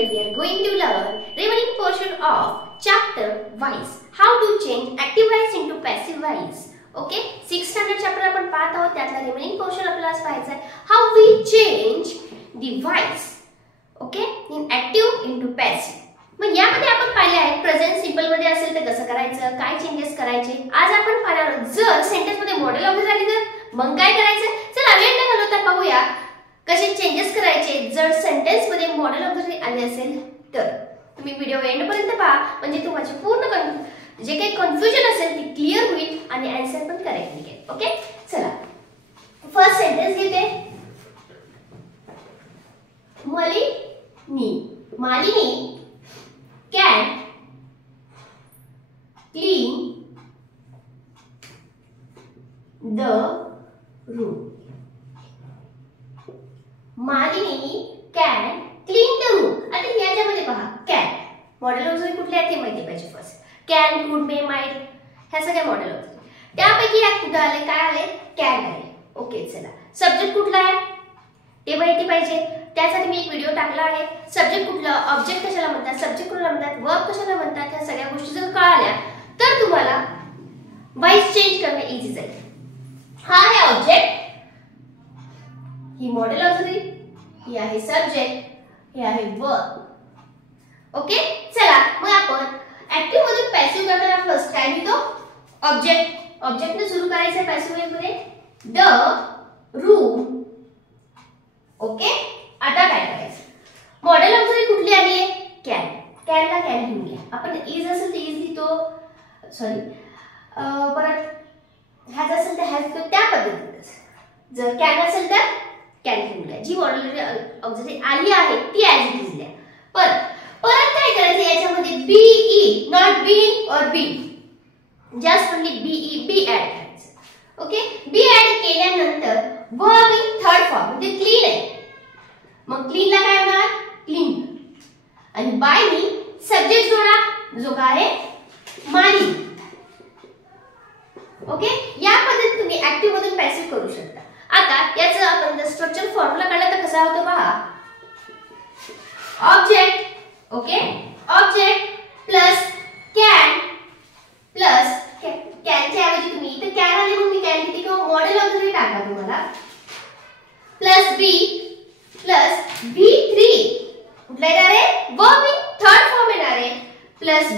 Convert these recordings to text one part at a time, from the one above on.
today we are going to learn remaining portion of chapter voice. How to change active voice into passive voice. Okay, 6th standard chapter आपण पाहत आहोत. त्यातला remaining portion आपल्याला पाहायचा आहे. How we change the voice. Okay, in active into passive. मग यामध्ये आपण पाहिले आहे प्रेझेंट सिंपल मध्ये असेल तर कसं करायचं, काय चेंजेस करायचे. आज आपण पाहणार आहोत जर सेंटेन्स मध्ये मॉडेल ऑब्जेक्ट आली तर मग काय करायचं. चला वेळ न घालवता पाहूया कसे चेंजेस करायचे जर सेंटेन्स मध्ये मॉडेल ऑब्जेक्ट आले असेल तर. तुम्ही व्हिडिओ एंड पर्यंत पहा म्हणजे तुम्हाला पूर्ण जे काही कन्फ्युजन असेल ती क्लिअर होईल आणि आन्सर पण करेक्ट निघेल. ओके, चला फर्स्ट सेंटेन्स घेते. Malini can clean the room. Malini can clean the room. आता याच्यामध्ये पहा can मॉडेल ऑब्जेक्ट कुठले आहेत ते माहिती पाहिजे. First can, could, may, might ह्या सगळ्या मॉडेल ऑब्जेक्ट. त्यापैकी यात कुठे आले, काय आले, can आले. ओके, चला सब्जेक्ट कुठला आहे ते माहिती पाहिजे. त्यासाठी मी एक व्हिडिओ टाकला आहे. सब्जेक्ट कुठला, ऑब्जेक्ट कशाला म्हणतात, सब्जेक्ट कुठला म्हणतात, वर्ब कशाला म्हणतात, या सगळ्या गोष्टी जर कळाल्या तर तुम्हाला व्हॉइस चेंज करणे इझी जाईल. हा आहे ऑब्जेक्ट, ही मॉडेल ऑब्जेक्ट, ही आहे सब्जेक्ट, हे आहे वर्ब. ओके, चला मग आपण ऍक्टिव्ह मधून पॅसिव्ह करताना फर्स्ट काय घेतो, ऑब्जेक्ट. ऑब्जेक्टने सुरू करायचं पॅसिव्ह मध्ये द रूम. ओके, आता काय करायचं, मॉडेल ऑब्जेक्ट कुठली आली आहे, कॅन. कॅनला कॅन घेऊन घ्या. आपण इज असेल तर इज लिहितो, सॉरी परत हॅज असेल तर हॅज लिहितो, त्या पद्धतीने. जर कॅन असेल तर कॅन घेऊन घ्या. जी मॉडेल ऑब्जेक्ट आली आहे ती ॲज इट इज लिहा. परत काय करायचं, याच्यामध्ये बीई, नॉट बीइंग और be, just only be, be add करायचं. ओके, बी ऍड केल्यानंतर वर्ब इन थर्ड फॉर्म म्हणजे क्लीन आहे. मग क्लीन ला काय होणार, क्लीन. आणि बाय नी सब्जेक्ट जोडा जो काय आहे मालिनी. ओके, या पद्धतीने तुम्ही ऍक्टिव्ह मधून पॅसिव्ह करू शकता. आता याचं आपण जर स्ट्रक्चर फॉर्म्युला काढला तर कसा होतो पहा. Object, okay, object plus can plus कॅनच्या ऐवजी तुम्ही इथे कॅन आले म्हणून मी कॅन घेते किंवा मॉडेल ऑब्जेक्ट टाका तुम्हाला, प्लस बी प्लस V3 कुठला येणार आहे, वर्ब इन थर्ड फॉर्म येणार आहे, प्लस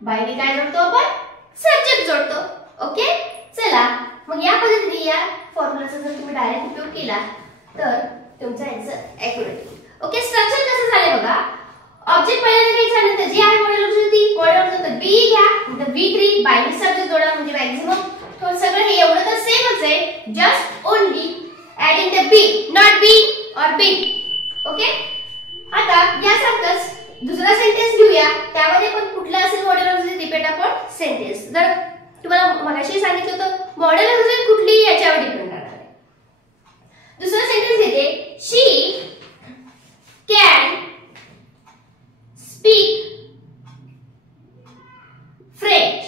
बाय ने काय जोडतो आपण, सब्जेक्ट जोडतो. ओके, चला मग या पद्धतीने या फॉर्म्युलाचा जर तुम्ही डायरेक्ट उपयोग केला तर तुमचा आन्सर ऍक्युरेट येईल. ओके, स्ट्रक्चर कसं झाले बघा. ऑब्जेक्ट पहिल्यांदा काय झालं, जी आहे मॉडेल ऑब्जेक्ट ती मॉडेल ऑब्जेक्ट बी घ्या, नंतर V3 बाय ने सब्जेक्ट जोडा म्हणजे मॅक्सिमम तो सगळं हे एवढं तर सेमच आहे, just only adding the b, not b or b. Okay, आता यासारखंच दुसरा सेंटेन्स घेऊया. त्यामध्ये पण कुठला असेल मॉडेल ऑब्जेक्ट रिपीट आपण सेंटेन्स. जर तुम्हाला मगाशी सांगितलं होतं मॉडेल ऑब्जेक्ट कुठली याच्यावर डिपेंड राहणार आहे. दुसरा सेंटेन्स घेते, she can speak French.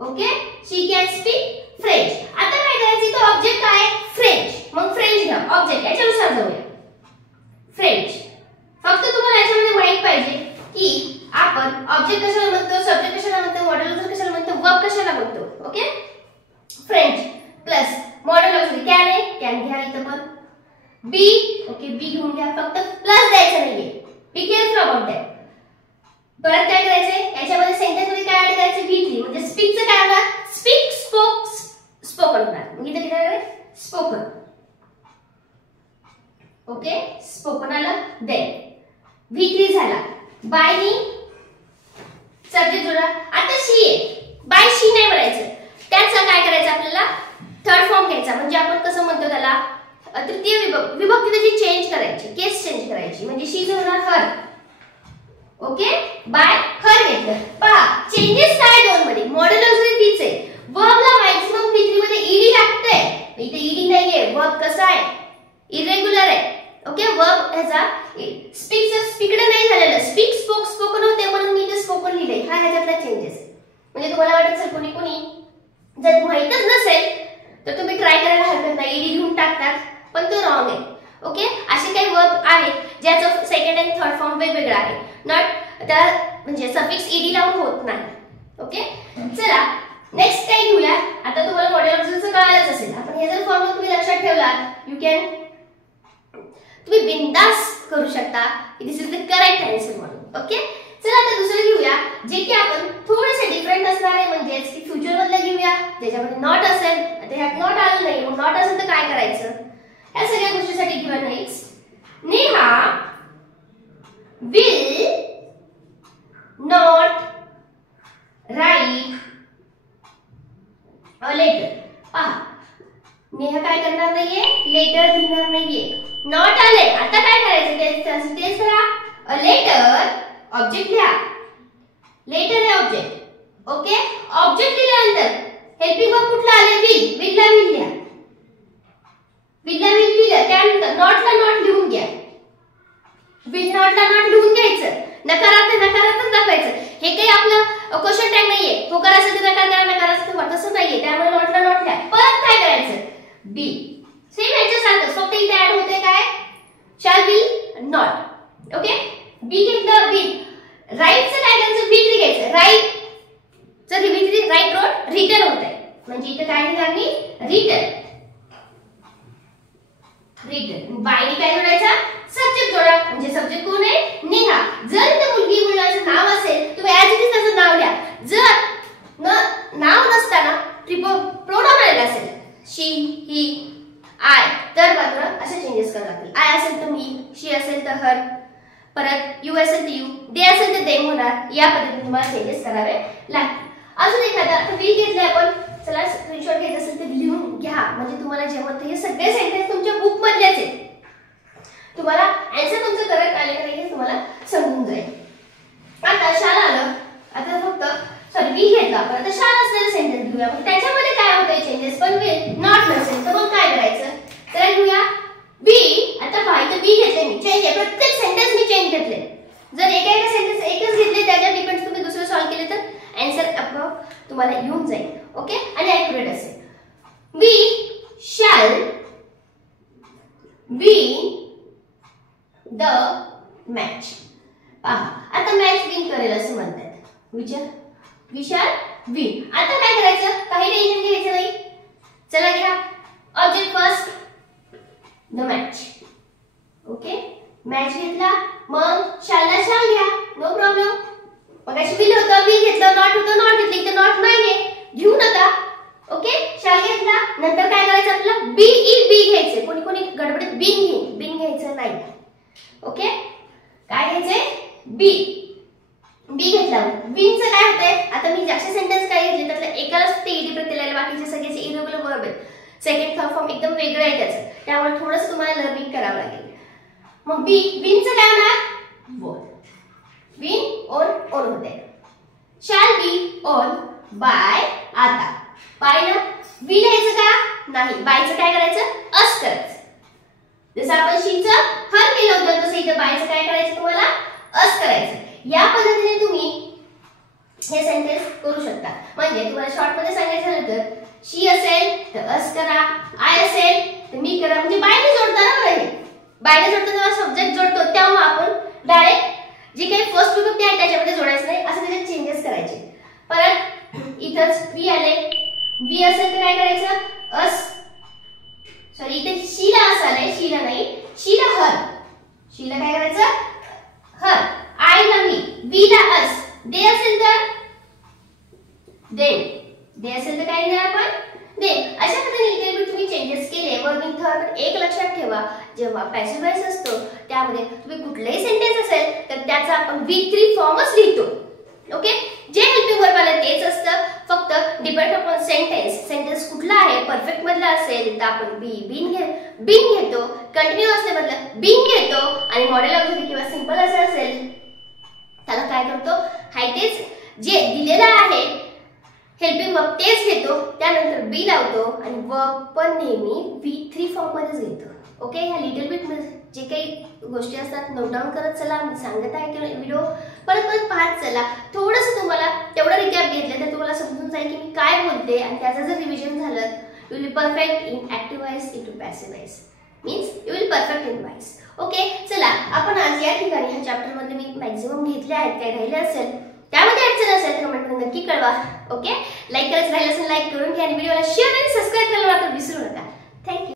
Okay, she can speak French. आता काय करायचं, तो ऑब्जेक्ट काय आहे, फ्रेंच. मग फ्रेंच घ्या ऑब्जेक्ट, याच्यानुसार जाऊया. फ्रेंच फक्त तुम्हाला याच्यामध्ये माहित पाहिजे की आपण ऑब्जेक्ट कशाला म्हणतो, सब्जेक्ट कशाला म्हणतो, मॉडेल ऑब्जेक्ट कशाला म्हणतो, वर्ब कशाला म्हणतो. Okay, French plus model object can आहे, कॅन घ्या इथं पण बी. ओके, बी घेऊन घ्या, फक्त प्लस द्यायचं नाहीये, बी केअरफुल अबाउट दॅट. परत काय करायचंय, याच्यामध्ये सेंटेन्स मध्ये काय ऍड करायचं, V3 म्हणजे स्पीकचं काय होणार, स्पीक, स्पोक, स्पोकन होणार. मग इथं किती आहे, स्पोकन. ओके, स्पोकन आलं, देन V3 झाला, बाय नी सब्जेक्ट जोडा. आता शी आहे, बाय शी नाही म्हणायचं, त्याचं काय करायचं आपल्याला, थर्ड फॉर्म घ्यायचा. म्हणजे आपण कसं म्हणतो त्याला, तृतीय विभक्ती त्याची चेंज करायची, केस चेंज करायची. म्हणजे शी होणार हर. ओके, बाय हर घेतलं. पहा चेंजेस काय दोन मध्ये, मॉडेल ऑब्जेक्ट तीच आहे, वर्बला मॅक्सिमम V3 मध्ये ईडी लागतंय, इथे ईडी नाहीये. वर्ब कसा आहे, इरेग्युलर आहे. ओके, वर्ब ह्याचा स्पीकडे नाही झालेलं, स्पीक, स्पोक, स्पोकन होते म्हणून मी इथे स्पोकन लिहिलंय. हा ह्याच्यातला चेंजेस. म्हणजे तुम्हाला वाटत असेल कोणी जर माहितच नसेल तर तुम्ही ट्राय करायला हरकत नाही, ईडी घेऊन टाकतात पण तो रॉंग आहे. ओके, असे असे काही वर्ब आहेत ज्याचं सेकंड आणि थर्ड फॉर्म वेगवेगळा आहे. नॉट त्या म्हणजे सफिक्स ईडी लावून होत नाही. ओके, चला नेक्स्ट काय घेऊया. आता तुम्हाला मॉडेल ऑब्जेक्टचं कळालंच असेल. आपण हे जर फॉर्म्युला तुम्ही लक्षात ठेवला यू कॅन तुम्ही बिंदास करू शकता की दिस इज द करेक्ट आन्सर म्हणून. ओके, चला आता दुसरं घेऊया जे की आपण थोडेसे डिफरंट असणार आहे, म्हणजेच की फ्युचर मधलं घेऊया ज्याच्यामध्ये नॉट असेल. आता ह्यात नॉट आलं नाही, मग नॉट असेल तर काय करायचं, या सगळ्या गोष्टीसाठी घेऊया. Next, Neha will not write a letter. पहा, नेहा काय करणार नाहीये, लेटर लिहिणार नाहीये. नॉट आले, आता काय करायचं तेच करा. अ लेटर ऑब्जेक्ट लिहा, लेटर आहे ऑब्जेक्ट. ओके, ऑब्जेक्ट लिहिल्यानंतर हेल्पिंग वर्ब कुठला आले, विल. विल ला विल लिहा, विल ला विल लिहिलं. त्यानंतर नॉट ला नॉट लिहून घ्या. विल नॉट ला नॉट लिहून घ्यायचं. नकारार्थ नकारार्थच दाखवायचं. हे काही आपलं क्वेश्चन टॅग नाहीये. होकार असेल तर नकार करा, नकार असेल तर तसं नाहीये. त्यामुळे नॉट ला नॉट लिहा. परत काय करायचं, बी. सेम ह्याच्यासारखं, फक्त इथे ऍड होते काय, शॅल बी नॉट. ओके, बी घेतलं, बी. राईटचं काय करायचं, बी घ्यायचं. राईट जर राईट रोड रिटर्न होत आहे, म्हणजे इथे काय लिहिणार मी, रिटर्न. रिटर्न बायने काय जोडायचा, सब्जेक्ट जोडा. म्हणजे सब्जेक्ट कोण आहे, नेहा. जर इथे मुलगी मुलाचं नाव असेल तुम्ही ऍज इट इज त्याचं नाव लिहा. जर नाव नसताना प्रोनाउन आलेला असेल, शी, ही, आय, तर मात्र असे चेंजेस करावे लागतील. आय असेल तर मी, शी असेल तर हर, परत यू असेल तर यू, दे असेल तर देम होणार. या पद्धतीने तुम्हाला चेंजेस करावे लागतील. अजून एखादा विल घेतले आपण, चला स्क्रीनशॉट घ्यायचं असेल तर लिहून घ्या, म्हणजे तुम्हाला जेव्हा हे सगळे सेंटेन्स तुमच्या बुक मधलेच आहेत. तुम्हाला आन्सर तुमचं करेक्ट आले का नाही तुम्हाला समजून जाईल. आता शाल आलं, आता फक्त सॉरी बी घेतलं आपण. आता शाल असलेलं सेंटेन्स घेऊया. मग त्याच्यामध्ये काय होतंय चेंजेस, पण विल नॉट नसेल तर मग काय करायचं, तर घेऊया बी. आता पहा इथे बी घेतले मी, चेंज आहे. प्रत्येक सेंटेन्स मी चेंज घेतले. जर एका सेंटेन्स एकच घेतले त्याच्या डिपेंड तुम्ही दुसरं सॉल्व्ह केले तर आन्सर अप्रोक्स तुम्हाला येऊन जाईल. ओके, आणि ॲक्युरेट असेल. We shall win the match. पहा आता मॅच विन करेल असं म्हणतात. विचार, वी शॅल विन. आता काय करायचं, काही टेन्शन घ्यायचं नाही. चला घ्या object first, the match. Okay, match घेतला, मग शॅलला शॅल घ्या, नो प्रॉब्लेम. मग अशी विल होतं, विल घेतलं, नॉट होतं, नॉट घेतली, तर नॉट नाहीये, घेऊ नका. ओके, शॅल घेतला, नंतर काय करायचं आपल्याला, बी ई बी घ्यायचे. कोणी कोणी गडबडीत बिन घेईन, बिन घ्यायचं नाही. ओके, काय घ्यायचंय, बी. बी घेतला, बिनचं काय होतंय, आता मी जास्त सेंटेन्स काय घेतले त्यातलं एकालाच फक्त ईडी प्रत्यय आले, बाकीचे सगळेचे इरेग्युलर वर्ब आहेत. सेकंड थर्ड फॉर्म एकदम वेगळं आहे त्याचं, त्यामुळे थोडंसं तुम्हाला लर्निंग करावं लागेल. मग बी, विनचं काय होणार, वॉर. विन ऑन ऑन होते. Shall be on by. आता बाय ना, बी लिहायचं का नाही, बायचं काय करायचं, अस करायचं. जसं आपण शीचं हर केलं होतं तसं इथे बायचं काय करायचं, तुम्हाला अस करायचं. या पद्धतीने तुम्ही हे सेंटेन्स करू शकता. म्हणजे तुम्हाला शॉर्ट मध्ये सांगायचं झालं तर शी असेल तर अस करा, आय असेल तर मी करा. म्हणजे बायने जोडता ना, हे बायने जोडतो तेव्हा सब्जेक्ट जोडतो, त्यामुळे आपण डायरेक्ट जे काही फर्स्ट विभक्ती आहे त्याच्यामध्ये जोडायचं नाही, असं त्याच्यात चेंजेस करायचे. परत इथंच वी आले, वी असेल तर काय करायचं, अस. सॉरी इथे शीला अस आले, शीला नाही, शीला हर. शीला काय करायचं, हर. आय ला वी ला अस. दे असेल तर देन, दे असेल तर काय लिहिणार आपण, देन. अशा पद्धतीने इथे तुम्ही चेंजेस केले. वर्किंग थर्ड एक लक्षात ठेवा, जेव्हा पॅसिव्ह वॉइस असतो त्यामध्ये तुम्ही कुठलेही सेंटेन्स असेल तर त्याचा आपण V3 फॉर्मच लिहितो. ओके, जे हेल्पिंग वर्ब आले तेच असतं, फक्त डिपेंड अपॉन सेंटेन्स. सेंटेन्स कुठला आहे, परफेक्ट मधला असेल तर आपण बिन घेतो, कंटिन्यू असल्यामधलं बिन घेतो, आणि मॉडेल ऑब्जेक्ट किंवा सिंपल असं असेल त्याला काय करतो, हाय तेच जे दिलेलं आहे हेल्पिंग वर्ब तेच घेतो, त्यानंतर बी लावतो, आणि वर्ब पण नेहमी V3 फॉर्म मध्येच घेतो. ओके, ह्या लिटल बिट जे काही गोष्टी असतात नोट डाऊन करत चला. मी सांगत आहे की व्हिडिओ परत पाहत चला. थोडंसं तुम्हाला तेवढं रिकॅप घेतलं तर तुम्हाला समजून जाईल की मी काय बोलते, आणि त्याचं जर रिव्हिजन झालं you will perfect in active voice into passive voice. Means you will perfect in voice. Okay, चला आपण आज या ठिकाणी ह्या चॅप्टर मधले मी मॅक्झिमम घेतले आहेत, काय राहिले असेल त्यामध्ये अडचण असेल तर कमेंट मध्ये नक्की कळवा. ओके, लाईक करायचं राहिलं असेल लाईक करून घ्या आणि व्हिडिओला शेअर आणि सबस्क्राईब करायला मात्र विसरू नका. थँक्यू.